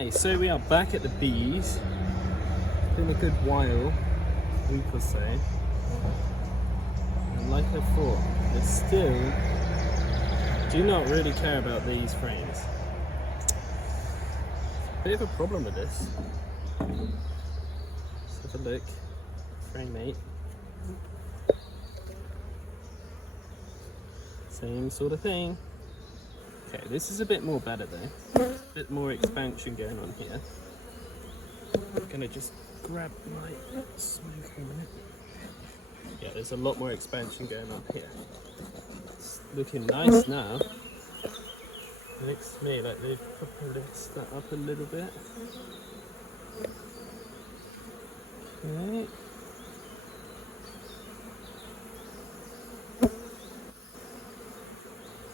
Okay, so we are back at the bees. It's been a good while, a week or so. And like I thought, they still do not really care about these frames. It's a bit of a problem with this. Let's have a look. Frame 8. Same sort of thing. Okay, this is a bit more better though. A bit more expansion going on here. I'm gonna just grab my smoke a minute. Yeah, there's a lot more expansion going on here. It's looking nice now. It looks to me like they've probably lifted that up a little bit. Okay.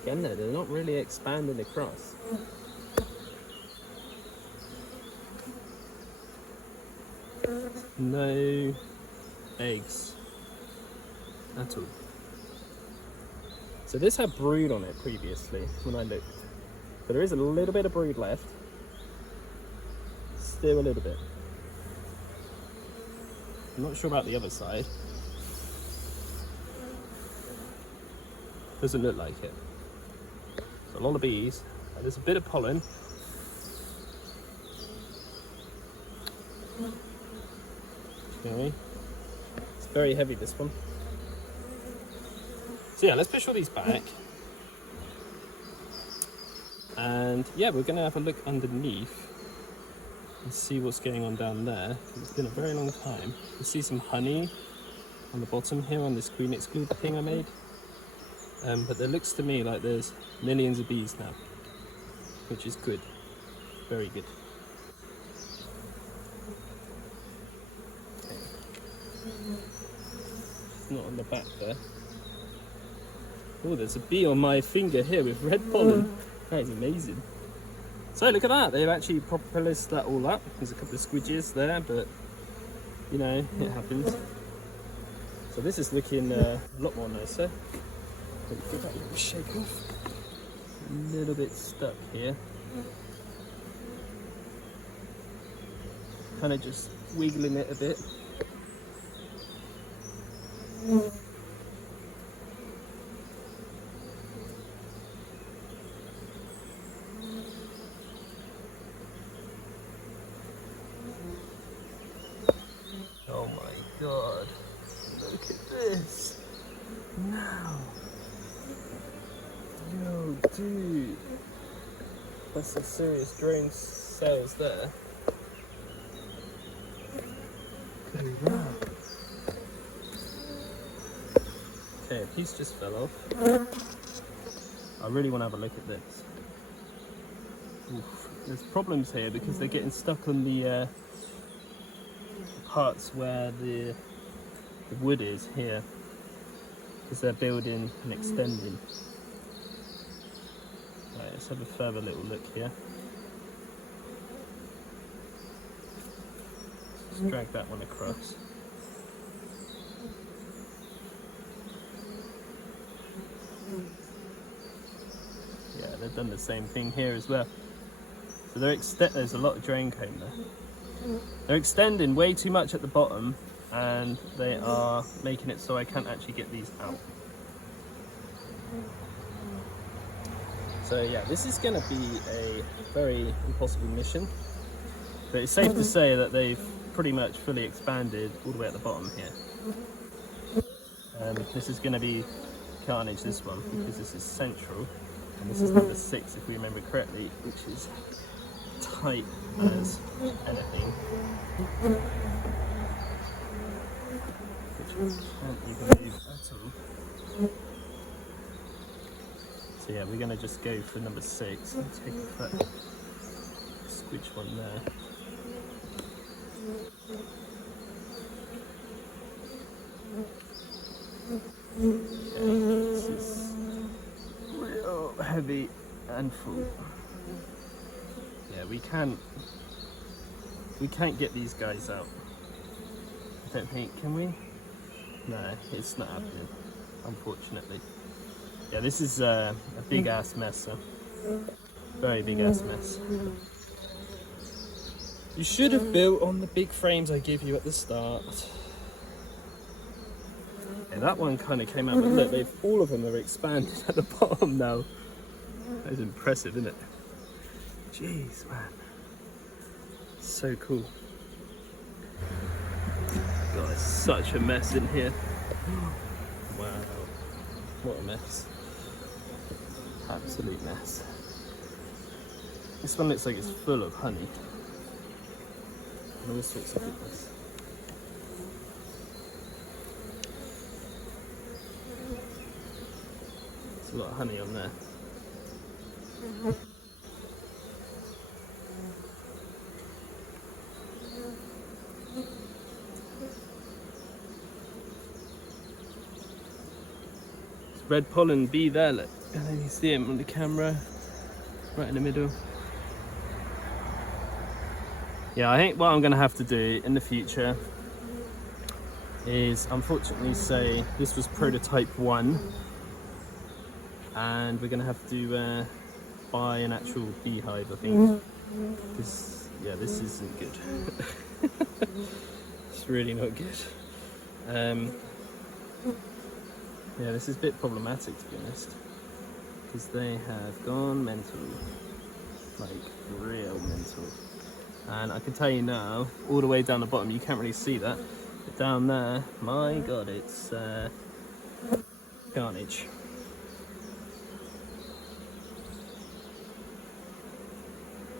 Again though, they're not really expanding across. No eggs at all. So this had brood on it previously when I looked. But there is a little bit of brood left. Still a little bit. I'm not sure about the other side. Doesn't look like it. A lot of bees. There's a bit of pollen. Okay. It's very heavy, this one. So yeah, let's push all these back. And yeah, we're going to have a look underneath and see what's going on down there. It's been a very long time. You see some honey on the bottom here on this queen excluder thing I made. But it looks to me like there's millions of bees now, which is good, very good. Okay. It's not on the back there. Oh, there's a bee on my finger here with red pollen. That is amazing. So look at that, they've actually polished that all up. There's a couple of squidges there, but you know, it happens. So this is looking a lot more nicer. Give that a little shake off. A little bit stuck here. Kind of just wiggling it a bit. Oh my god. Look at this. Now. Yo, dude, that's some serious drone cells there. Look at that. Okay, a piece just fell off. I really want to have a look at this. Oof. There's problems here because they're getting stuck on the parts where the wood is here, because they're building and extending. Right, let's have a further little look here. Just drag that one across. Yeah, they've done the same thing here as well. So there's a lot of drain comb there. They're extending way too much at the bottom, and they are making it so I can't actually get these out. So yeah, this is going to be a very impossible mission, but it's safe to say that they've pretty much fully expanded all the way at the bottom here. This is going to be carnage, this one, because this is central, and this is number 6 if we remember correctly, which is tight as anything. Which can't even move at all. So yeah, we're going to just go for number 6 and take that squidge one there. Okay, this is real heavy and full. Yeah, we can't get these guys out. I don't think, can we? No, it's not happening, unfortunately. Yeah, this is a big ass mess, huh? Very big ass mess. You should have built on the big frames I gave you at the start. Yeah, that one kind of came out, but look, all of them are expanded at the bottom now. That is impressive, isn't it? Jeez, man. So cool. God, it's such a mess in here. Wow. What a mess. Absolute mess. This one looks like it's full of honey. And all sorts of goodness. There's a lot of honey on there. Red pollen bee there, look. And then you see him on the camera, right in the middle. Yeah, I think what I'm gonna have to do in the future is unfortunately say this was prototype 1 and we're gonna have to buy an actual beehive, I think. Yeah, this isn't good. It's really not good. Yeah, this is a bit problematic to be honest, because they have gone mental, like real mental. And I can tell you now, all the way down the bottom, you can't really see that, but down there, my God, it's carnage.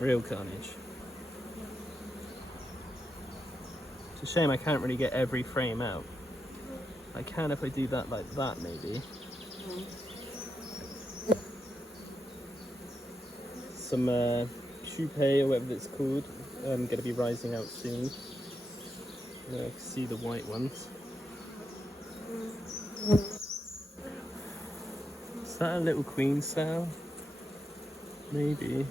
Real carnage. It's a shame I can't really get every frame out. I can if I do that like that, maybe. Some pupae or whatever it's called, going to be rising out soon. I can see the white ones. Is that a little queen cell? Maybe.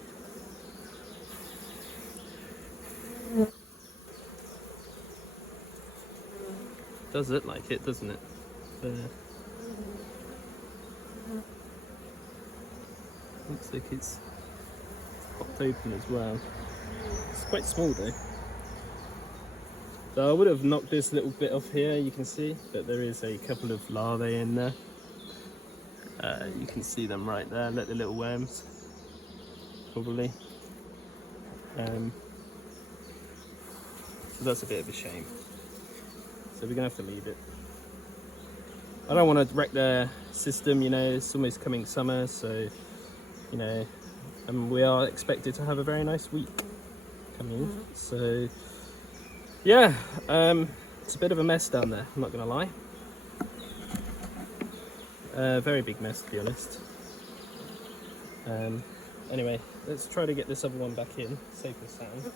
Does look like it, doesn't it? There. Looks like it's popped open as well. It's quite small though. So I would have knocked this little bit off here, you can see that there is a couple of larvae in there. You can see them right there, look, the little worms, probably. So that's a bit of a shame. So we're gonna have to leave it. I don't want to wreck their system, you know, it's almost coming summer, so, you know, and we are expected to have a very nice week coming. So, yeah, it's a bit of a mess down there, I'm not gonna lie. Very big mess, to be honest. Anyway, let's try to get this other one back in, safe and sound.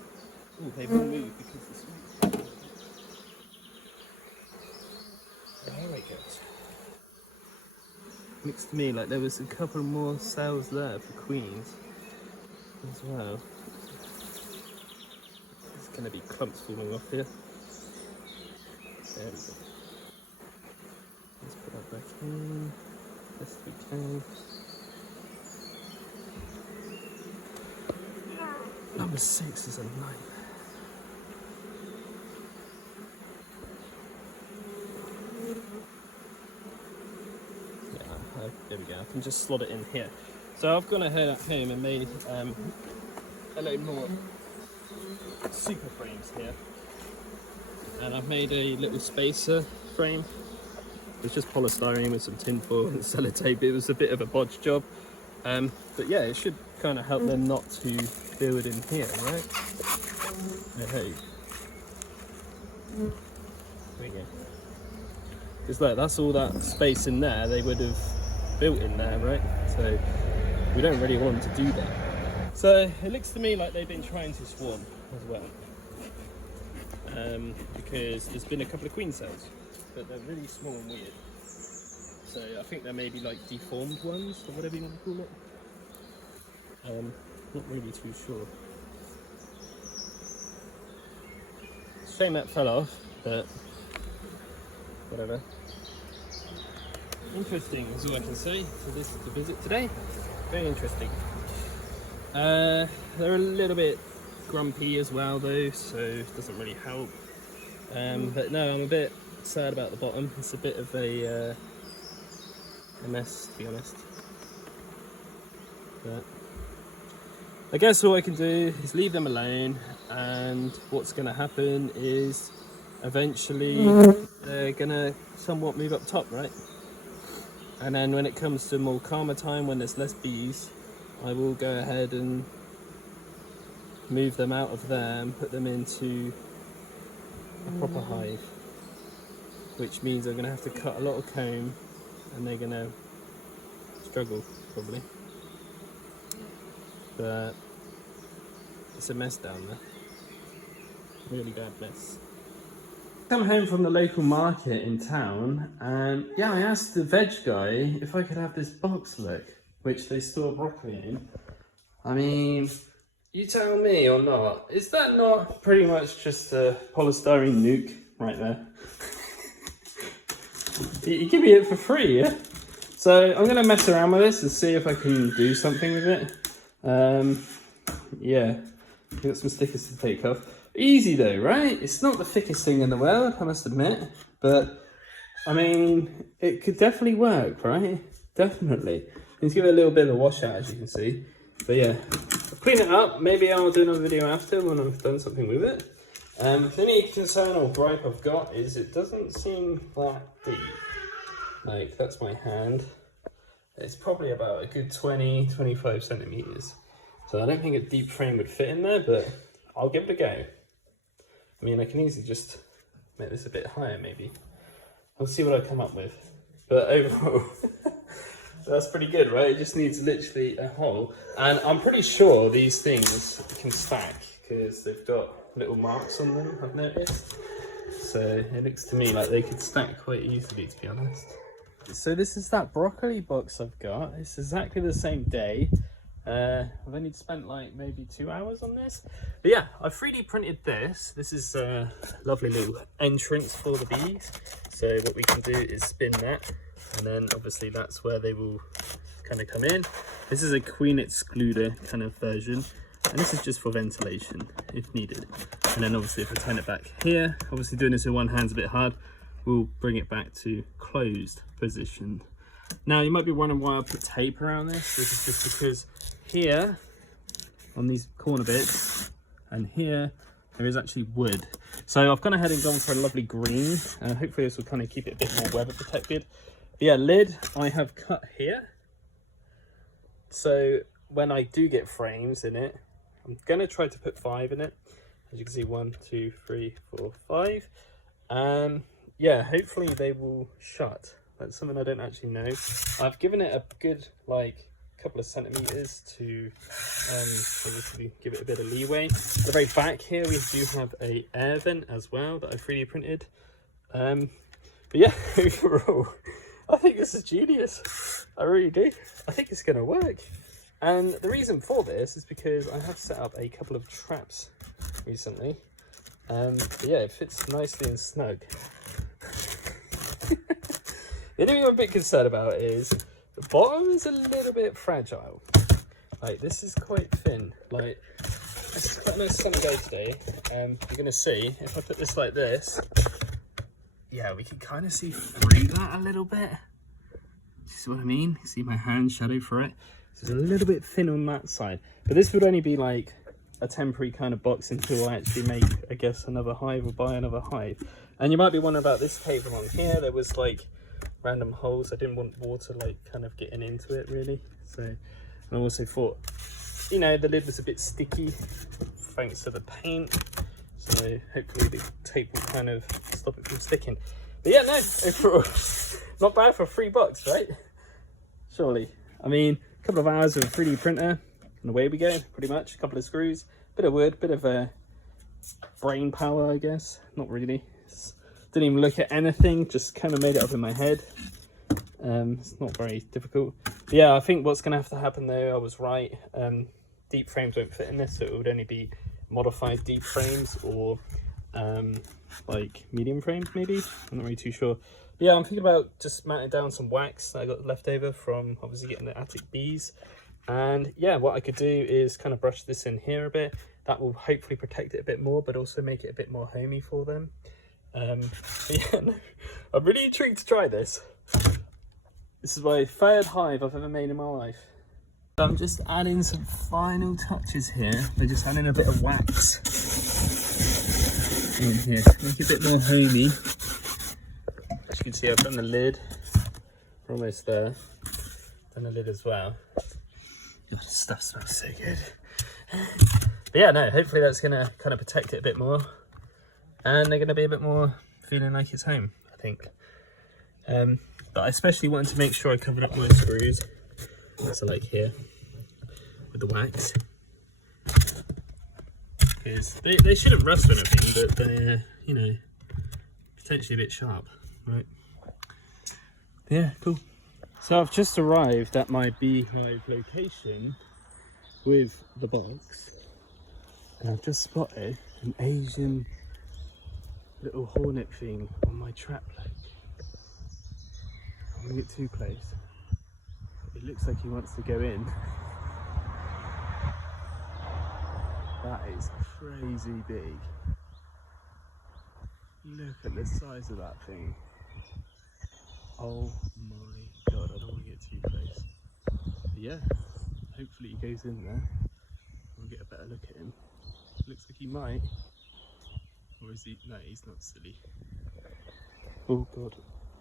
Ooh, they will move because the smoke's there it goes. Looks to me like there was a couple more cells there for queens as well. There's going to be clumps falling off here. There we go. Let's put that back in. Best we can. Number 6 is a nightmare. There we go, I can just slot it in here. So I've gone ahead at home and made a load more super frames here. And I've made a little spacer frame. It's just polystyrene with some tin foil and sellotape. It was a bit of a bodge job. But yeah, it should kind of help them not to build in here, right? Hey. There we go. Because look, that's all that space in there they would have built in there, right? So we don't really want them to do that. So it looks to me like they've been trying to swarm as well, because there's been a couple of queen cells, but they're really small and weird. So I think they're maybe like deformed ones or whatever you want to call it. Not really too sure. Shame that fell off, but whatever. Interesting is all I can say for this visit today. Very interesting. They're a little bit grumpy as well though, so it doesn't really help. But no, I'm a bit sad about the bottom. It's a bit of a mess, to be honest. But I guess all I can do is leave them alone, and what's going to happen is eventually they're going to somewhat move up top, right? And then when it comes to more calmer time, when there's less bees, I will go ahead and move them out of there and put them into a proper hive, which means I'm going to have to cut a lot of comb and they're going to struggle probably. But it's a mess down there, really bad mess. Come home from the local market in town, and yeah, I asked the veg guy if I could have this box look, which they store broccoli in. I mean, you tell me or not, is that not pretty much just a polystyrene nuke right there? You give me it for free, yeah? So I'm gonna mess around with this and see if I can do something with it. Yeah, I've got some stickers to take off. Easy though, right? It's not the thickest thing in the world, I must admit, but I mean, it could definitely work, right? Definitely. Let's give it a little bit of a wash out, as you can see. But yeah, I'll clean it up. Maybe I'll do another video after when I've done something with it. The only concern or gripe I've got is it doesn't seem that deep. Like, that's my hand. It's probably about a good 20-25 centimeters. So I don't think a deep frame would fit in there, but I'll give it a go. I mean, I can easily just make this a bit higher maybe. I'll see what I come up with. But overall, that's pretty good, right? It just needs literally a hole. And I'm pretty sure these things can stack because they've got little marks on them, I've noticed. So it looks to me like they could stack quite easily, to be honest. So this is that broccoli box I've got. It's exactly the same day. I've only spent like maybe 2 hours on this. But yeah, I 3D printed this. This is a lovely little entrance for the bees. So what we can do is spin that, and then obviously that's where they will kind of come in. This is a queen excluder kind of version, and this is just for ventilation if needed. And then obviously if I turn it back here, obviously doing this with one hand's a bit hard, we'll bring it back to closed position. Now you might be wondering why I put tape around this. This is just because here on these corner bits and here there is actually wood. So I've gone ahead and gone for a lovely green. Hopefully this will kind of keep it a bit more weather protected. But yeah, lid I have cut here. So when I do get frames in it, I'm going to try to put 5 in it. As you can see, 1, 2, 3, 4, 5. Yeah, hopefully they will shut. That's something I don't actually know. I've given it a good like couple of centimeters to obviously give it a bit of leeway. At the very back here we do have a air vent as well that I 3D printed. But yeah, overall I think this is genius. I really do. I think it's gonna work. And the reason for this is because I have set up a couple of traps recently. But yeah, it fits nicely and snug. The only thing I'm a bit concerned about is the bottom is a little bit fragile. Like, this is quite thin. Like, this is quite a nice sunny day today. You're going to see, if I put this like this, yeah, we can kind of see through that a little bit. You see what I mean? See my hand shadow for it? So it's a little bit thin on that side. But this would only be like a temporary kind of box until I actually make, I guess, another hive or buy another hive. And you might be wondering about this cable on here. There was like random holes. I didn't want water like kind of getting into it really. So, and I also thought, you know, the lid was a bit sticky thanks to the paint. So hopefully the tape will kind of stop it from sticking. But yeah, no, overall, not bad for $3, right? Surely. I mean, a couple of hours of a 3D printer and away we go, pretty much. A couple of screws, bit of wood, bit of brain power, I guess. Not really. Didn't even look at anything, just kind of made it up in my head. It's not very difficult. But yeah, I think what's going to have to happen though, I was right. Deep frames won't fit in this, so it would only be modified deep frames or like medium frames maybe. I'm not really too sure. But yeah, I'm thinking about just mounting down some wax that I got left over from obviously getting the attic bees. And yeah, what I could do is kind of brush this in here a bit. that will hopefully protect it a bit more, but also make it a bit more homey for them. Yeah, no, I'm really intrigued to try this. This is my third hive I've ever made in my life. So I'm just adding some final touches here. We're just adding a bit of wax in here, make it a bit more homey. As you can see, I've done the lid. We're almost there. Done the lid as well. God, this stuff smells so good. But yeah, no, hopefully that's gonna kind of protect it a bit more. And they're gonna be a bit more feeling like it's home, I think. But I especially wanted to make sure I covered up my screws. So like here, with the wax. Because they shouldn't rust or anything, but they're, you know, potentially a bit sharp, right? Yeah, cool. So I've just arrived at my beehive location with the box. And I've just spotted an Asian little hornet thing on my trap leg. I'm gonna get too close. It looks like he wants to go in. That is crazy big. Look at the size of that thing. Oh my god, I don't want to get too close. But yeah, hopefully he goes in there. We'll get a better look at him. Looks like he might. Or is he? No, he's not silly. Oh god.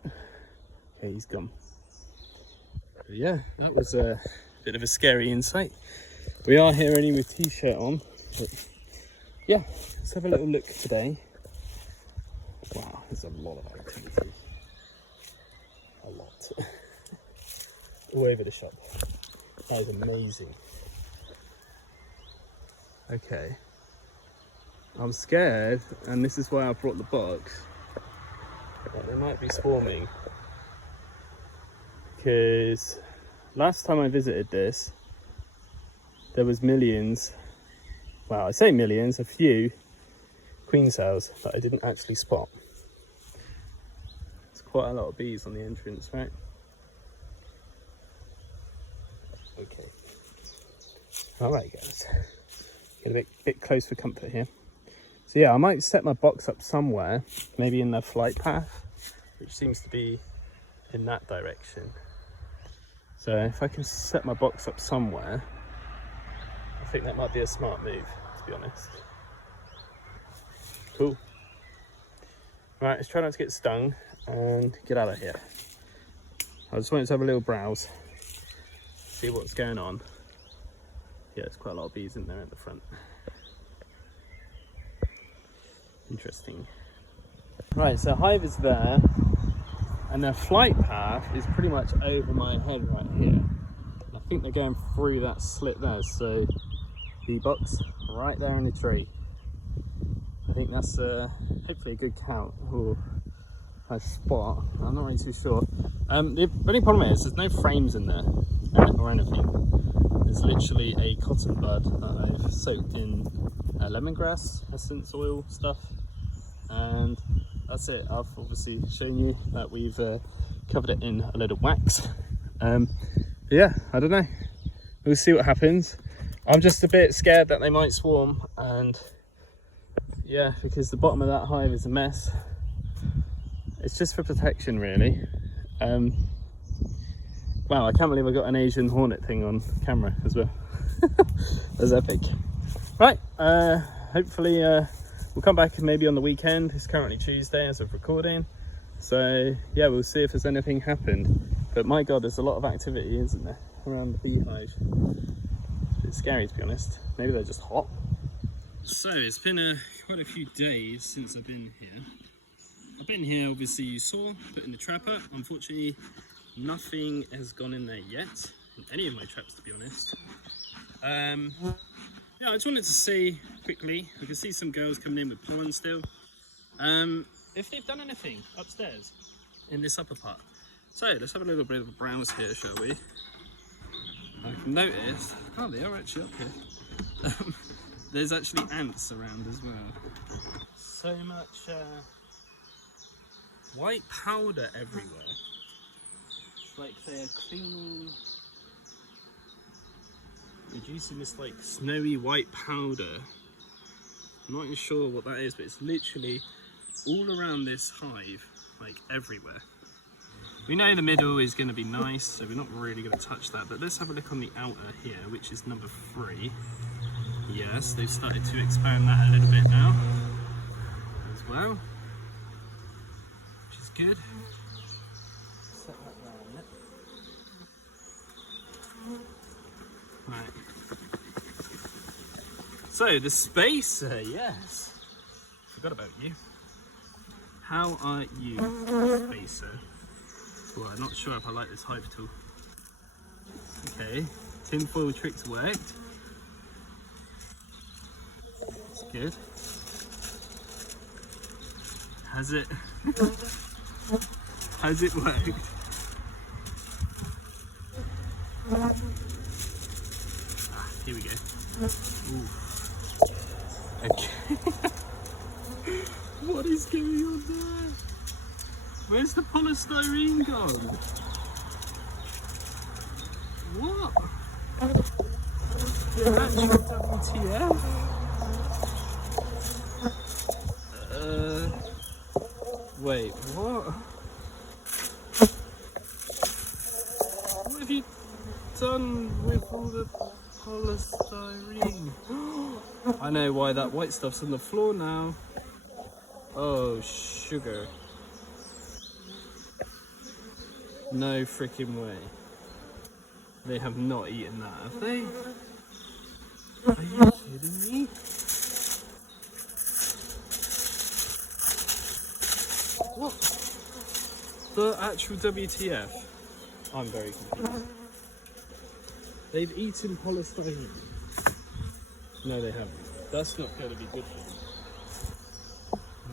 Okay, he's gone. But yeah, that was a bit of a scary insight. We are here only with t-shirt on. But yeah, let's have a little look today. Wow, there's a lot of activity. A lot. All over the shop. That is amazing. Okay. I'm scared, and this is why I brought the box, that they might be swarming. Because last time I visited this, there was millions, well, I say millions, a few queen cells that I didn't actually spot. There's quite a lot of bees on the entrance, right? Okay. Alright guys, get a bit close for comfort here. So yeah, I might set my box up somewhere, maybe in the flight path, which seems to be in that direction. So if I can set my box up somewhere, I think that might be a smart move, to be honest. Cool. Right, let's try not to get stung and get out of here. I just wanted to have a little browse, see what's going on. Yeah, there's quite a lot of bees in there at the front. Interesting. Right, so hive is there, and their flight path is pretty much over my head right here. I think they're going through that slit there, so the box right there in the tree. I think that's hopefully a good count or a spot. I'm not really too sure. The only problem is there's no frames in there or anything. There's literally a cotton bud that I've soaked in lemongrass essence oil stuff, and that's it. I've obviously shown you that we've covered it in a load of wax. Yeah, I don't know, we'll see what happens. I'm just a bit scared that they might swarm, and yeah, because the bottom of that hive is a mess. It's just for protection really. Wow, I can't believe I got an Asian hornet thing on camera as well. That's epic. Right, hopefully we'll come back maybe on the weekend. It's currently Tuesday as of recording, so yeah, we'll see if there's anything happened. But my god, there's a lot of activity, isn't there, around the beehive. It's a bit scary, to be honest. Maybe they're just hot. So it's been quite a few days since I've been here. I've been here, obviously you saw, putting the trap up. Unfortunately, nothing has gone in there yet, in any of my traps, to be honest. Yeah, I just wanted to say quickly, I can see some girls coming in with pollen still. If they've done anything upstairs in this upper part. So let's have a little bit of a browse here, shall we? I've noticed, oh, they are actually up here. There's actually ants around as well. So much white powder everywhere. It's like they're cleaning, reducing this like snowy white powder I'm not even sure what that is, but it's literally all around this hive, like everywhere. We know the middle is going to be nice, so we're not really going to touch that, but let's have a look on the outer here, which is number 3. Yes, they've started to expand that a little bit now as well, which is good. Set that round there. Right. So the spacer, yes. Forgot about you. How are you, spacer? Well, I'm not sure if I like this hive tool. Okay, tinfoil tricks worked. That's good. Has it? Has it worked? Ah, here we go. Ooh. Okay. What is going on there? Where's the polystyrene gone? What? The actual WTF? Wait, what? What have you done with all the polystyrene? I know why that white stuff's on the floor now. Oh, sugar. No freaking way. They have not eaten that, have they? Are you kidding me? What? The actual WTF? I'm very confused. They've eaten polystyrene. No, they haven't. That's not going to be good for them.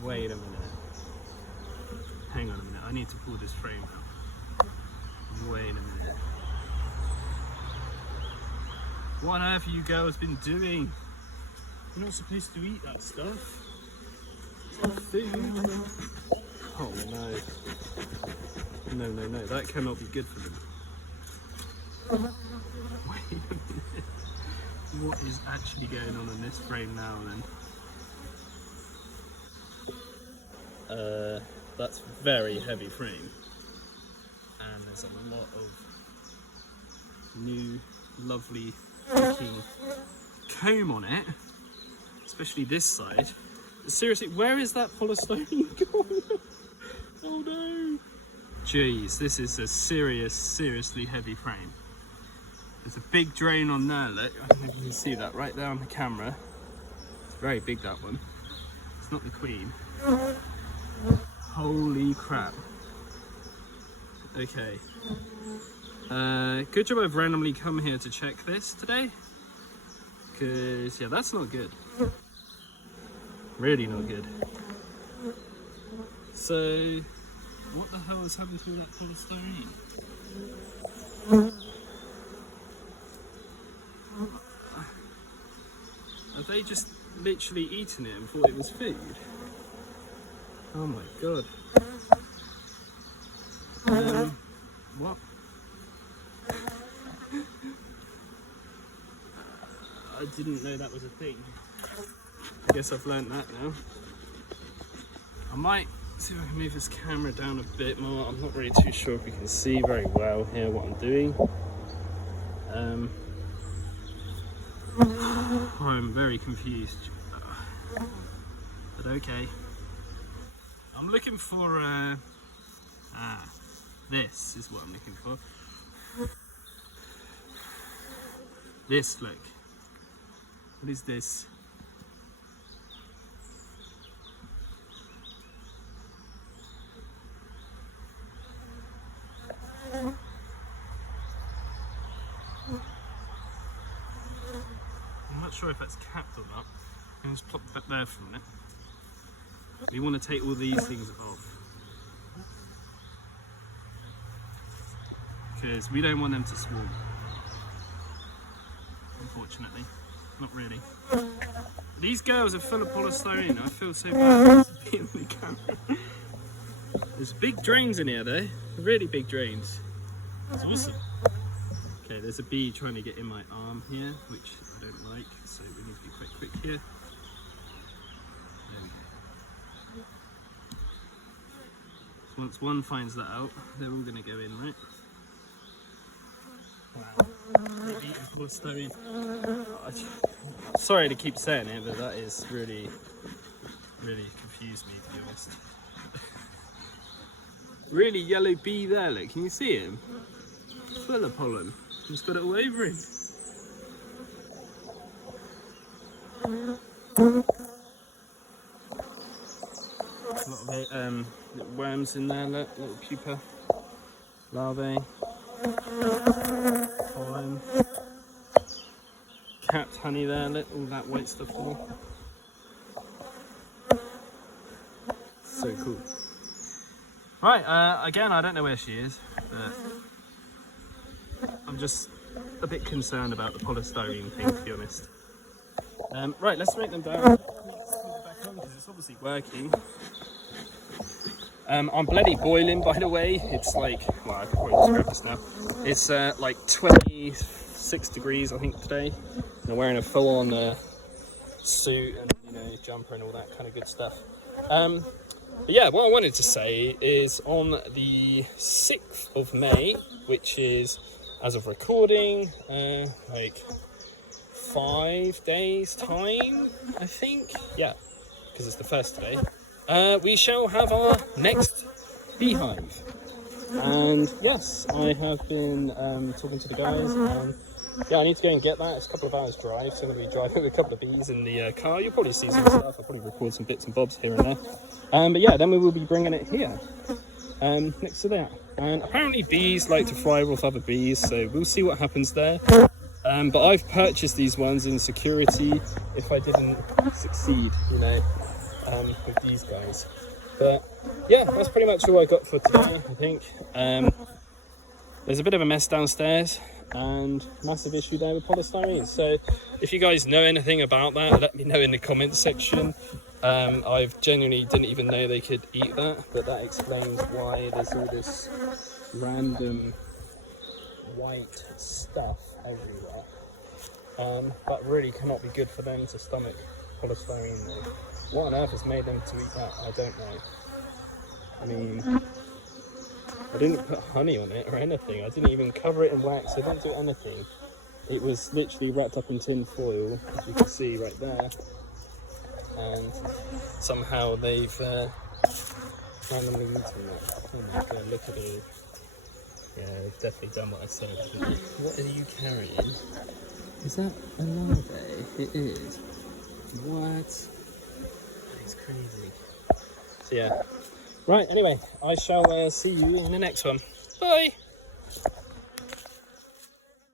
Wait a minute. Hang on a minute. I need to pull this frame out. Wait a minute. What on earth have you girls been doing? You're not supposed to eat that stuff. It's not food. Oh no. No, no, no. That cannot be good for them. Wait a minute. What is actually going on in this frame now then? That's very heavy frame. And there's a lot of new, lovely looking comb on it. Especially this side. Seriously, where is that polystyrene gone? Oh no! Jeez, this is a seriously heavy frame. There's a big drain on there, look. I don't know if you can see that right there on the camera. It's very big, that one. It's not the queen. Holy crap. Okay. Good job I've randomly come here to check this today. Because, yeah, that's not good. Really not good. So, what the hell has happened to all that polystyrene? Have they just literally eaten it and thought it was food? Oh my god. What? I didn't know that was a thing. I guess I've learnt that now. I might see if I can move this camera down a bit more. I'm not really too sure if you can see very well here what I'm doing. I'm very confused. But okay. I'm looking for this is what I'm looking for. This, look. What is this? I'm not sure if that's capped or not. I'm just plop that there for a minute. We want to take all these things off. Because we don't want them to swarm. Unfortunately. Not really. These girls are full of polystyrene. I feel so bad being on the camera. There's big drains in here though. Really big drains. It's awesome. Okay, there's a bee trying to get in my arm here, which I don't like, so we need to be quite quick here. once one finds that out, they're all going to go in, right? Wow. They've eaten polystyrene. Sorry to keep saying it, but that is really confused me, to be honest. Really yellow bee there, look, can you see him? Full of pollen. He's got it all over him. A lot of little worms in there, look, little pupa, larvae, pollen, capped honey there, look, all that white stuff there. So cool. Right, again, I don't know where she is, but I'm just a bit concerned about the polystyrene thing, to be honest. Right, let's break them down. Let's put it back on because it's obviously working. I'm bloody boiling, by the way. It's like, well, I could probably describe this now. It's like 26 degrees, I think, today. And I'm wearing a full-on suit and, you know, jumper and all that kind of good stuff. But yeah, what I wanted to say is on the 6th of May, which is, as of recording, like 5 days time, I think. Yeah, because it's the first today. We shall have our next beehive. And yes, I have been talking to the guys. And yeah, I need to go and get that. It's a couple of hours drive, so I'm going to be driving with a couple of bees in the car. You'll probably see some stuff. I'll probably record some bits and bobs here and there. But yeah, then we will be bringing it here, next to that. And apparently bees like to fly with other bees, so we'll see what happens there. But I've purchased these ones in security if I didn't succeed, you know, with these guys. But yeah, that's pretty much all I got for today, I think. There's a bit of a mess downstairs and massive issue there with polystyrene. So if you guys know anything about that, let me know in the comments section. I've genuinely didn't even know they could eat that, but that explains why there's all this random white stuff everywhere. That really cannot be good for them to stomach polystyrene though. What on earth has made them to eat that? I don't know. I mean, I didn't put honey on it or anything. I didn't even cover it in wax. I didn't do anything. It was literally wrapped up in tin foil, as you can see right there. And somehow they've randomly eaten that. Oh my god, look at it. Yeah, they've definitely done what I said. What are you carrying? Is that a larvae? It is. What? That is crazy. So yeah. Right, anyway, I shall see you in the next one. Bye!